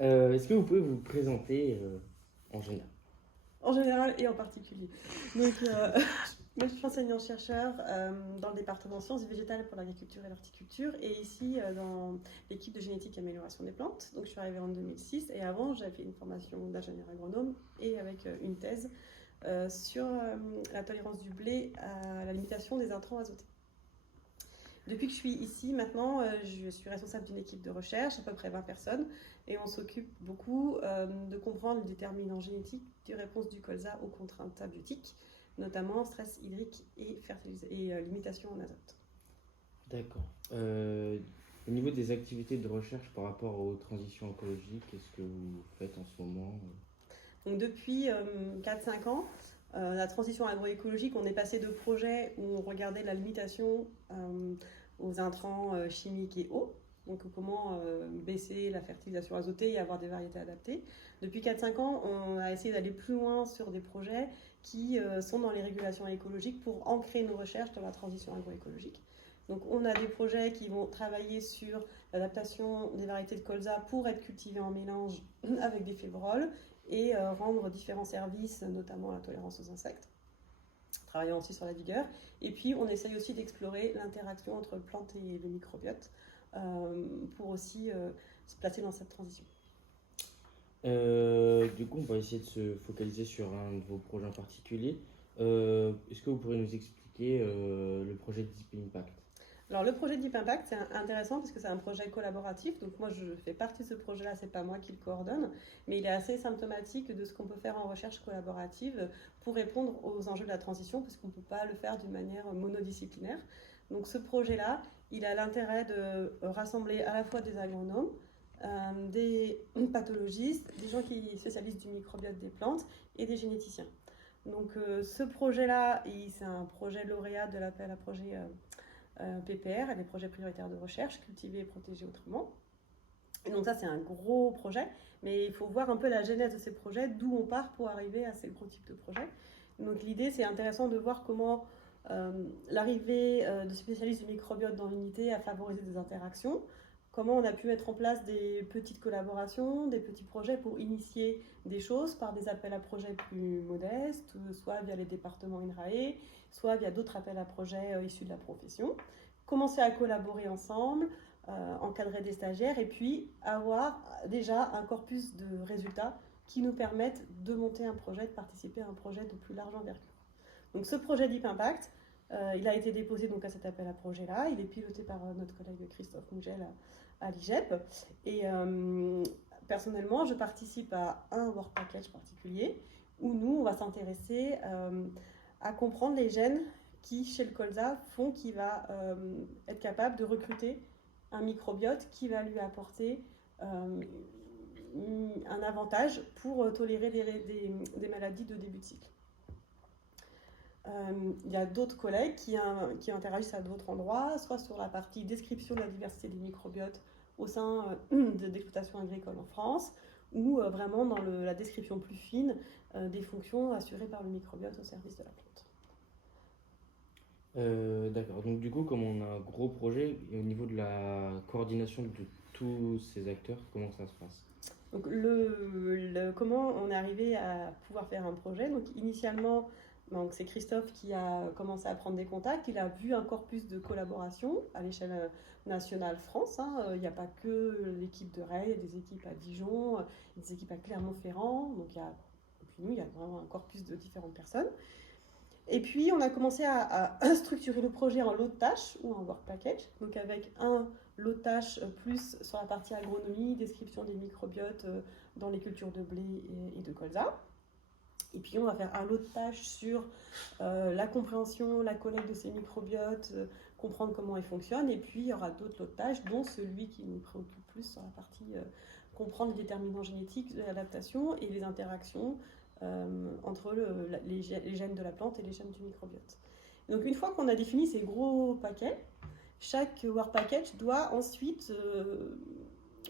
Est-ce que vous pouvez vous présenter en général? En général et en particulier. Donc, moi, je suis enseignant-chercheur dans le département sciences végétales pour l'agriculture et l'horticulture, et ici dans l'équipe de génétique et amélioration des plantes. Donc, je suis arrivée en 2006, et avant, j'avais fait une formation d'ingénieur agronome et avec une thèse sur la tolérance du blé à la limitation des intrants azotés. Depuis que je suis ici, maintenant, je suis responsable d'une équipe de recherche, à peu près 20 personnes, et on s'occupe beaucoup de comprendre les déterminants génétiques des réponses du colza aux contraintes abiotiques, notamment stress hydrique et limitation en azote. D'accord. Au niveau des activités de recherche par rapport aux transitions écologiques, qu'est-ce que vous faites en ce moment? Donc depuis 4-5 ans, la transition agroécologique, on est passé de projets où on regardait la limitation aux intrants chimiques et eau, donc comment baisser la fertilisation azotée et avoir des variétés adaptées. Depuis 4-5 ans, on a essayé d'aller plus loin sur des projets qui sont dans les régulations écologiques pour ancrer nos recherches dans la transition agroécologique. Donc on a des projets qui vont travailler sur l'adaptation des variétés de colza pour être cultivées en mélange avec des févroles et rendre différents services, notamment la tolérance aux insectes, travaillant aussi sur la vigueur. Et puis on essaye aussi d'explorer l'interaction entre plantes et le microbiote pour aussi se placer dans cette transition. Du coup, on va essayer de se focaliser sur un de vos projets en particulier. Est-ce que vous pourriez nous expliquer le projet Deep Impact? Alors le projet Deep Impact, c'est intéressant parce que c'est un projet collaboratif. Donc moi, je fais partie de ce projet-là, c'est pas moi qui le coordonne, mais il est assez symptomatique de ce qu'on peut faire en recherche collaborative pour répondre aux enjeux de la transition, parce qu'on ne peut pas le faire d'une manière monodisciplinaire. Donc ce projet-là, il a l'intérêt de rassembler à la fois des agronomes, des pathologistes, des gens qui spécialisent du microbiote des plantes et des généticiens. Donc ce projet-là, c'est un projet lauréat de l'appel à projet PPR, les projets prioritaires de recherche, cultiver et protéger autrement. Et donc ça, c'est un gros projet, mais il faut voir un peu la genèse de ces projets, d'où on part pour arriver à ces gros types de projets. Donc l'idée, c'est intéressant de voir comment l'arrivée de spécialistes du microbiote dans l'unité a favorisé des interactions, comment on a pu mettre en place des petites collaborations, des petits projets pour initier des choses par des appels à projets plus modestes, soit via les départements INRAE, soit via d'autres appels à projets issus de la profession. Commencer à collaborer ensemble, encadrer des stagiaires et puis avoir déjà un corpus de résultats qui nous permettent de monter un projet, de participer à un projet de plus large envergure. Donc ce projet Deep Impact, il a été déposé donc à cet appel à projet-là. Il est piloté par notre collègue Christophe Mougel à l'IGEP. Et personnellement, je participe à un work package particulier où nous, on va s'intéresser à comprendre les gènes qui, chez le colza, font qu'il va être capable de recruter un microbiote qui va lui apporter un avantage pour tolérer des maladies de début de cycle. Il y a d'autres collègues qui interagissent à d'autres endroits, soit sur la partie description de la diversité des microbiotes au sein d'exploitations agricoles en France, ou vraiment dans la description plus fine des fonctions assurées par le microbiote au service de la plante. D'accord. Donc du coup, comme on a un gros projet, et au niveau de la coordination de tous ces acteurs, comment ça se passe? Donc comment on est arrivé à pouvoir faire un projet. Donc initialement, donc c'est Christophe qui a commencé à prendre des contacts. Il a vu un corpus de collaboration à l'échelle nationale France. Il n'y a pas que l'équipe de Rennes, il y a des équipes à Dijon, des équipes à Clermont-Ferrand. Donc et puis nous, il y a vraiment un corpus de différentes personnes. Et puis, on a commencé à structurer le projet en lots de tâches ou en work package, donc avec un lot de tâches plus sur la partie agronomie, description des microbiotes dans les cultures de blé et de colza. Et puis, on va faire un lot de tâches sur la compréhension, la collecte de ces microbiotes, comprendre comment ils fonctionnent. Et puis, il y aura d'autres lots de tâches, dont celui qui nous préoccupe plus sur la partie comprendre les déterminants génétiques de l'adaptation et les interactions entre les gènes de la plante et les gènes du microbiote. Donc une fois qu'on a défini ces gros paquets, chaque work package doit ensuite,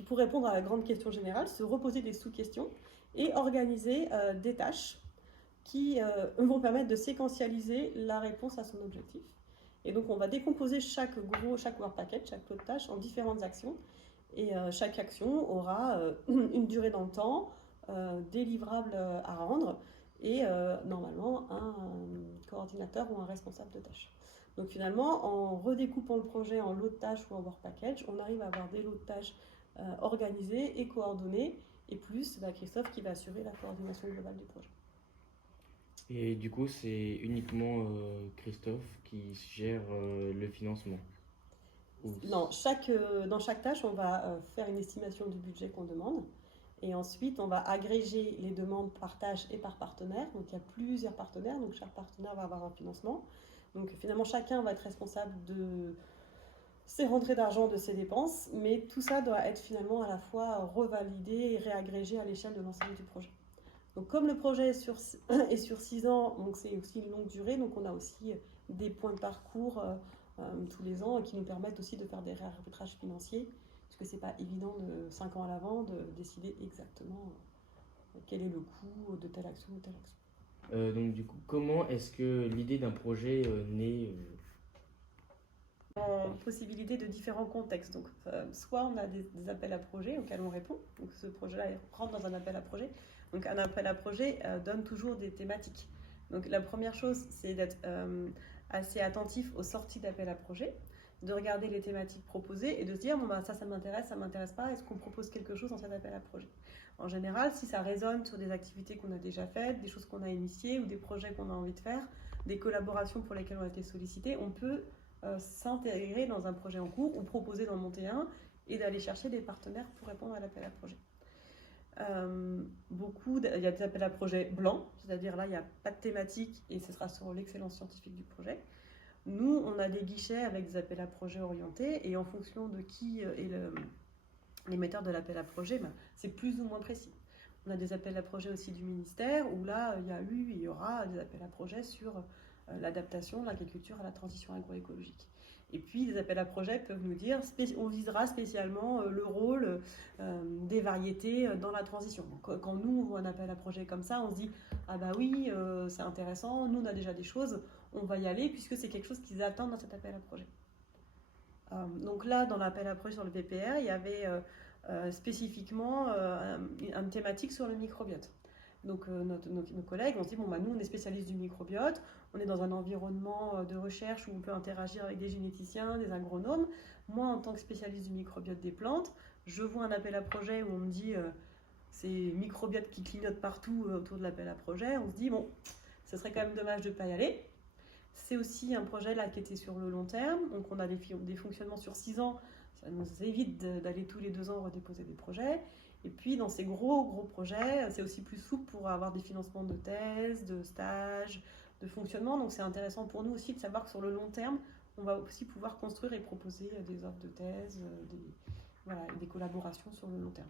pour répondre à la grande question générale, se reposer des sous-questions et organiser des tâches qui vont permettre de séquentialiser la réponse à son objectif. Et donc on va décomposer chaque work package, chaque lot de tâches en différentes actions Et chaque action aura une durée dans le temps, des livrables à rendre et normalement un coordinateur ou un responsable de tâches. Donc finalement, en redécoupant le projet en lots de tâches ou en work package, on arrive à avoir des lots de tâches organisés et coordonnés, et plus Christophe qui va assurer la coordination globale du projet. Et du coup, c'est uniquement Christophe qui gère le financement. Non, dans chaque tâche, on va faire une estimation du budget qu'on demande. Et ensuite, on va agréger les demandes par tâche et par partenaire. Donc, il y a plusieurs partenaires. Donc, chaque partenaire va avoir un financement. Donc, finalement, chacun va être responsable de ses rentrées d'argent, de ses dépenses. Mais tout ça doit être finalement à la fois revalidé et réagrégé à l'échelle de l'ensemble du projet. Donc, comme le projet est sur 6 ans, donc c'est aussi une longue durée. Donc, on a aussi des points de parcours tous les ans qui nous permettent aussi de faire des réarbitrages financiers, parce que c'est pas évident de 5 ans à l'avant de décider exactement quel est le coût de telle action ou telle action. Donc du coup, comment est-ce que l'idée d'un projet naît Possibilité de différents contextes. Donc, soit on a des appels à projets auxquels on répond. Donc, ce projet-là rentre dans un appel à projet. Donc, un appel à projet donne toujours des thématiques. Donc, la première chose, c'est d'être assez attentif aux sorties d'appel à projet, de regarder les thématiques proposées et de se dire, bon, bah, ça m'intéresse pas, est-ce qu'on propose quelque chose dans cet appel à projet? En général, si ça résonne sur des activités qu'on a déjà faites, des choses qu'on a initiées ou des projets qu'on a envie de faire, des collaborations pour lesquelles on a été sollicité, on peut s'intégrer dans un projet en cours ou proposer d'en monter un et d'aller chercher des partenaires pour répondre à l'appel à projet. Il y a des appels à projet blancs, c'est-à-dire là il n'y a pas de thématique et ce sera sur l'excellence scientifique du projet. Nous, on a des guichets avec des appels à projet orientés et en fonction de qui est l'émetteur de l'appel à projet, c'est plus ou moins précis. On a des appels à projet aussi du ministère où là il y aura des appels à projet sur l'adaptation de l'agriculture à la transition agroécologique. Et puis, les appels à projets peuvent nous dire on visera spécialement le rôle des variétés dans la transition. Donc, quand nous, on voit un appel à projet comme ça, on se dit ah bah oui, c'est intéressant, nous on a déjà des choses, on va y aller puisque c'est quelque chose qu'ils attendent dans cet appel à projet. Donc là, dans l'appel à projet sur le VPR, il y avait spécifiquement une thématique sur le microbiote. Donc nos collègues, on se dit, bon, bah, nous on est spécialistes du microbiote, on est dans un environnement de recherche où on peut interagir avec des généticiens, des agronomes. Moi, en tant que spécialiste du microbiote des plantes, je vois un appel à projet où on me dit, c'est microbiote qui clignote partout autour de l'appel à projet. On se dit, bon, ce serait quand même dommage de ne pas y aller. C'est aussi un projet là qui était sur le long terme, donc on a des fonctionnements sur 6 ans, ça nous évite d'aller tous les 2 ans redéposer des projets. Et puis dans ces gros projets, c'est aussi plus souple pour avoir des financements de thèse, de stages, de fonctionnement. Donc c'est intéressant pour nous aussi de savoir que sur le long terme, on va aussi pouvoir construire et proposer des offres de thèse, des collaborations sur le long terme.